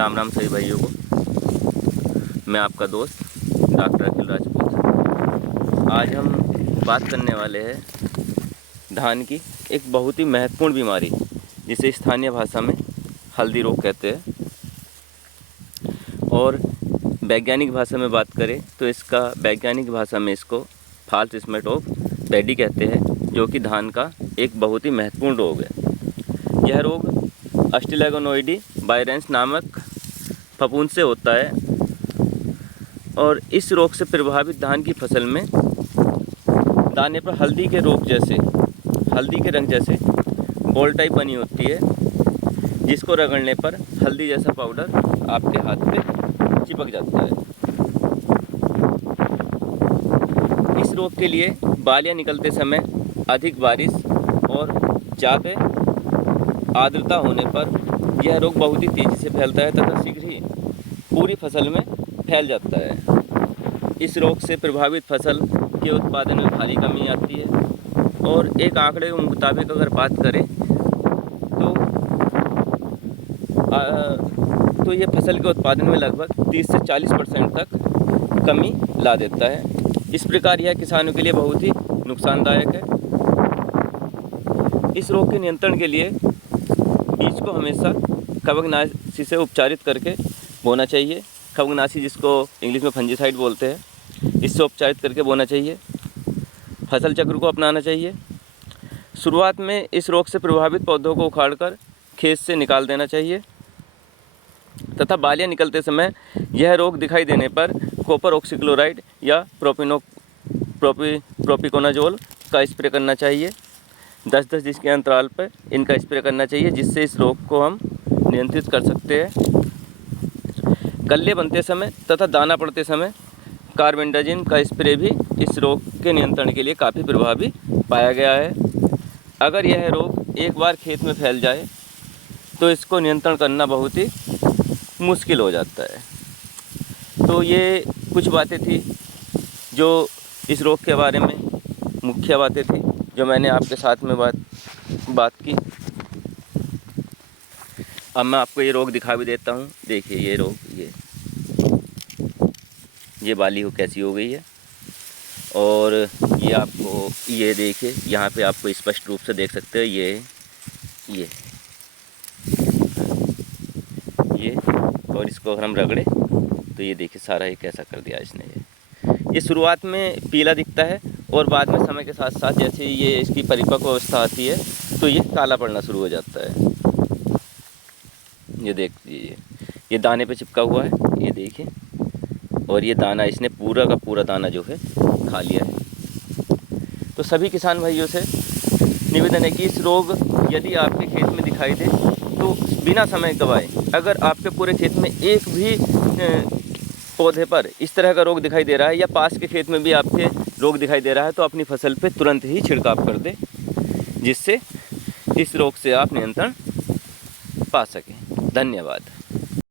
राम राम सभी भाइयों को। मैं आपका दोस्त डॉक्टर अखिल राजपूत। आज हम बात करने वाले हैं धान की एक बहुत ही महत्वपूर्ण बीमारी जिसे स्थानीय भाषा में हल्दी रोग कहते हैं, और वैज्ञानिक भाषा में बात करें तो इसका वैज्ञानिक भाषा में इसको फॉल्स स्मेट ऑफ पैडी कहते हैं, जो कि धान का एक बहुत ही महत्वपूर्ण रोग है। यह रोग अस्टिलैगोनोइडी वायरेंस नामक फफूंद से होता है और इस रोग से प्रभावित धान की फसल में दाने पर हल्दी के रंग जैसे बॉल टाइप बनी होती है, जिसको रगड़ने पर हल्दी जैसा पाउडर आपके हाथ पे चिपक जाता है। इस रोग के लिए बालियाँ निकलते समय अधिक बारिश और ज़्यादा आर्द्रता होने पर यह रोग बहुत ही तेज़ी से फैलता है तथा शीघ्र ही पूरी फसल में फैल जाता है। इस रोग से प्रभावित फसल के उत्पादन में भारी कमी आती है और एक आंकड़े के मुताबिक अगर बात करें तो ये फसल के उत्पादन में लगभग 30 से 40% तक कमी ला देता है। इस प्रकार यह किसानों के लिए बहुत ही नुकसानदायक है। इस रोग के नियंत्रण के लिए बीज को हमेशा कवकनाशी से उपचारित करके बोना चाहिए। कवकनाशी जिसको इंग्लिश में फंजीसाइड बोलते हैं, इससे उपचारित करके बोना चाहिए। फसल चक्र को अपनाना चाहिए। शुरुआत में इस रोग से प्रभावित पौधों को उखाड़कर खेत से निकाल देना चाहिए तथा बालियाँ निकलते समय यह रोग दिखाई देने पर कॉपर ऑक्सीक्लोराइड या प्रोपिकोनाजोल का स्प्रे करना चाहिए। 10-10 दिन के अंतराल पर इनका स्प्रे करना चाहिए, जिससे इस रोग को हम नियंत्रित कर सकते हैं। कल्ले बनते समय तथा दाना पड़ते समय कार्बेंडाजिम का स्प्रे भी इस रोग के नियंत्रण के लिए काफ़ी प्रभावी पाया गया है। अगर यह रोग एक बार खेत में फैल जाए तो इसको नियंत्रण करना बहुत ही मुश्किल हो जाता है। तो ये कुछ बातें थी जो इस रोग के बारे में मुख्य बातें थी जो मैंने आपके साथ में बात की। अब मैं आपको ये रोग दिखा भी देता हूँ। देखिए ये रोग, ये बाली हो कैसी हो गई है, और ये आपको ये देखिए यहाँ पे आपको स्पष्ट रूप से देख सकते हो ये और इसको अगर हम रगड़े तो ये देखिए सारा ये कैसा कर दिया इसने। ये शुरुआत में पीला दिखता है और बाद में समय के साथ साथ जैसे ये इसकी परिपक्व अवस्था आती है तो ये काला पड़ना शुरू हो जाता है। ये देख लीजिए, ये दाने पे चिपका हुआ है, ये देखिए, और ये दाना इसने पूरा का पूरा दाना जो है खा लिया है। तो सभी किसान भाइयों से निवेदन है कि इस रोग यदि आपके खेत में दिखाई दे तो बिना समय गवाए, अगर आपके पूरे खेत में एक भी पौधे पर इस तरह का रोग दिखाई दे रहा है या पास के खेत में भी आपके रोग दिखाई दे रहा है तो अपनी फसल पे तुरंत ही छिड़काव कर दें, जिससे इस रोग से आप नियंत्रण पा सकें। धन्यवाद।